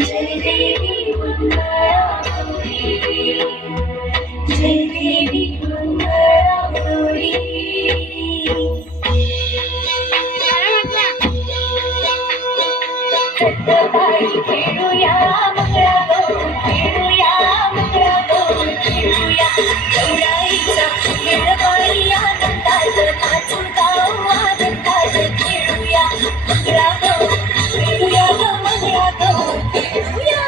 जय देवी मंगळा गौरी, जय देवी मंगळा गौरी. सत्तबाई खेळूया मंगळा गौर, खेळूया मंगळा गौर, खेळूया गौराईचा खेळबाई आनंदात, नाचून गाऊ आनंदात, खेळूया मंगळा गौर, खेळूया ग मंगळा गौर, खेळूया.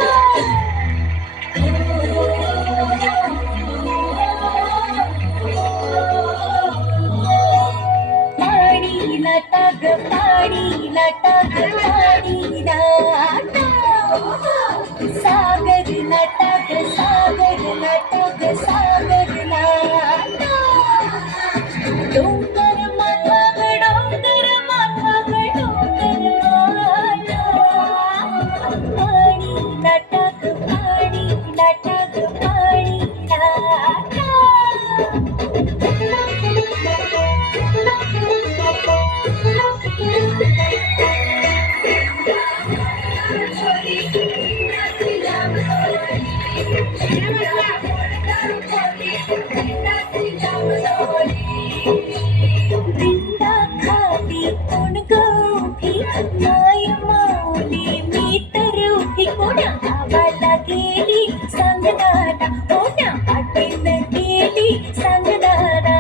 पाणी लाटा ग पाणी लाटा ग पाणी लाटा, सागर लाटा ग सागर लाटा ग सागर लाटा. डोंगर माथा ग डोंगर माथा ग डोंगर माथा, पाणी लाटा ग पाणी लाटा ग पाणी लाटा. बिंदा खाली कोण गौठी, माय माऊली मी तर उठी. कोण्या गावाला गेली सांगणारा, कोण्या वाटेन गेली सांगणारा.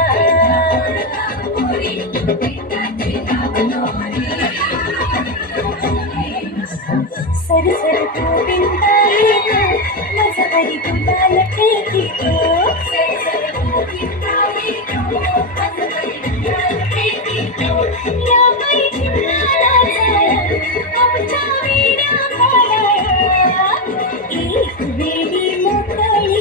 सर सर गोविंदा येतो, माझा हरी गुलाल फेकितो. सर सर गोविंदा येतो, माझा हरी गुलाल फेकितो. या बाई चिमणाला जाया, आमच्या वीणा गाया. एक वेळी मोकळी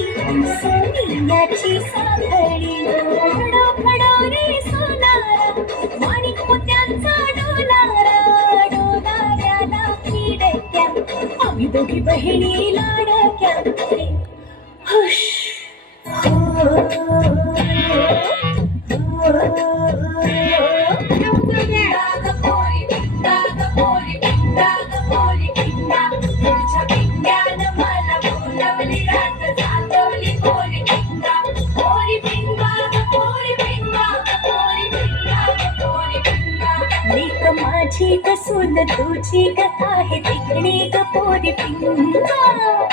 सोनियाची साखळी, खडो खडो रे सोनारा, माणिक मोत्यांचा डोलारा. डोलाऱ्याला खिडक्या, आम्ही दोघी बहिणी लाडक्या. हुश लेक माझी कसून तुझी ग आहे तिकडे ग पोरी पिंगा.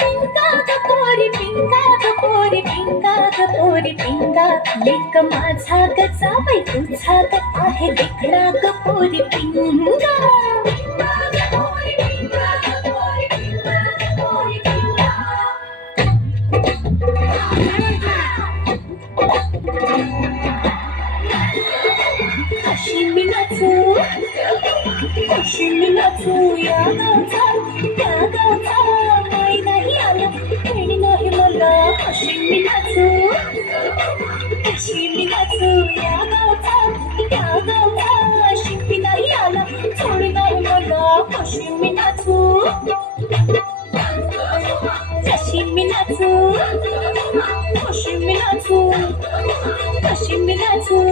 पिंगा ग पोरी पिंगा ग पोरी पिंगा ग पोरी पिंगा. लेक माझा ग जावई तुझा ग आहे तिकडा ग पोरी पिंगा. अशी मी नाचू, अशी मी नाचू या गावचा, त्या गावचा माई नाही आला, खेळणी नाही मला. अशी मी नाचू, अशी मी नाचू या गावचा, त्या गावचा शिंपी नाही आला, सोडी नाही मला. अशी मी नाचू, अशी मी नाचू, अशी मी नाचू, अशी मी नाचू.